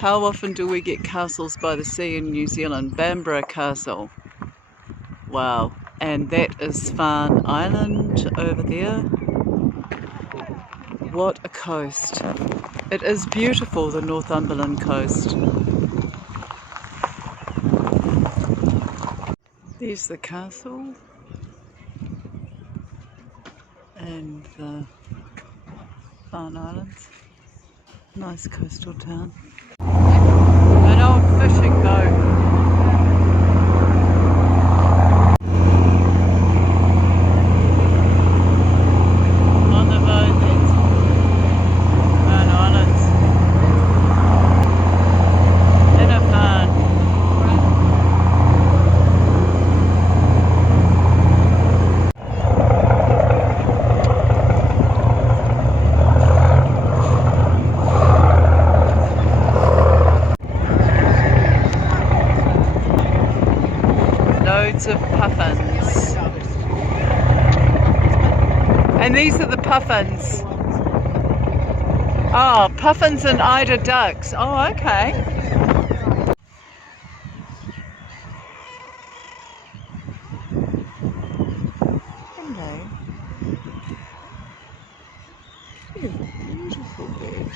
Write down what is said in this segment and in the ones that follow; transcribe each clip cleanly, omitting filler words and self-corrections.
How often do we get castles by the sea in New Zealand? Bamborough Castle. Wow. And that is Farne Island over there. What a coast. It is beautiful, the Northumberland coast. There's the castle and the Farne Islands. Nice coastal town. An old fishing boat. On the boat at Farne Islands. In a Farne. Loads of puffins. And these are the puffins. Oh, puffins and eider ducks. Oh, okay. Hello. You have a beautiful bird.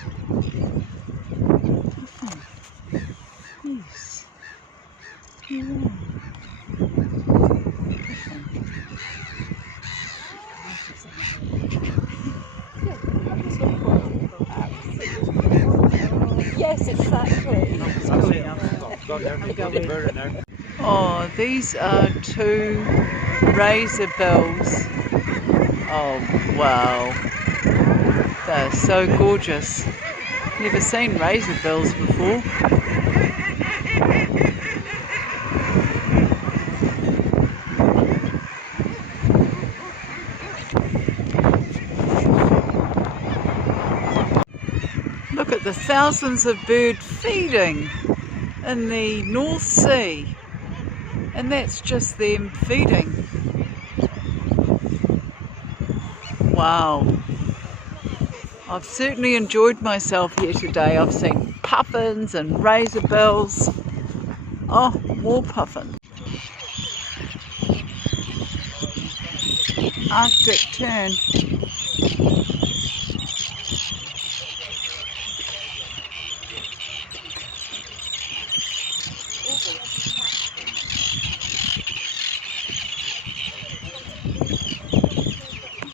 Yes. Yeah. Yes, exactly. Oh, these are two razor bills. Oh, wow. They're so gorgeous. Never seen razor bills before. Look at the thousands of bird feeding in the North Sea, and that's just them feeding. Wow. I've certainly enjoyed myself here today. I've seen puffins and razorbills. Oh, more puffins. Arctic tern.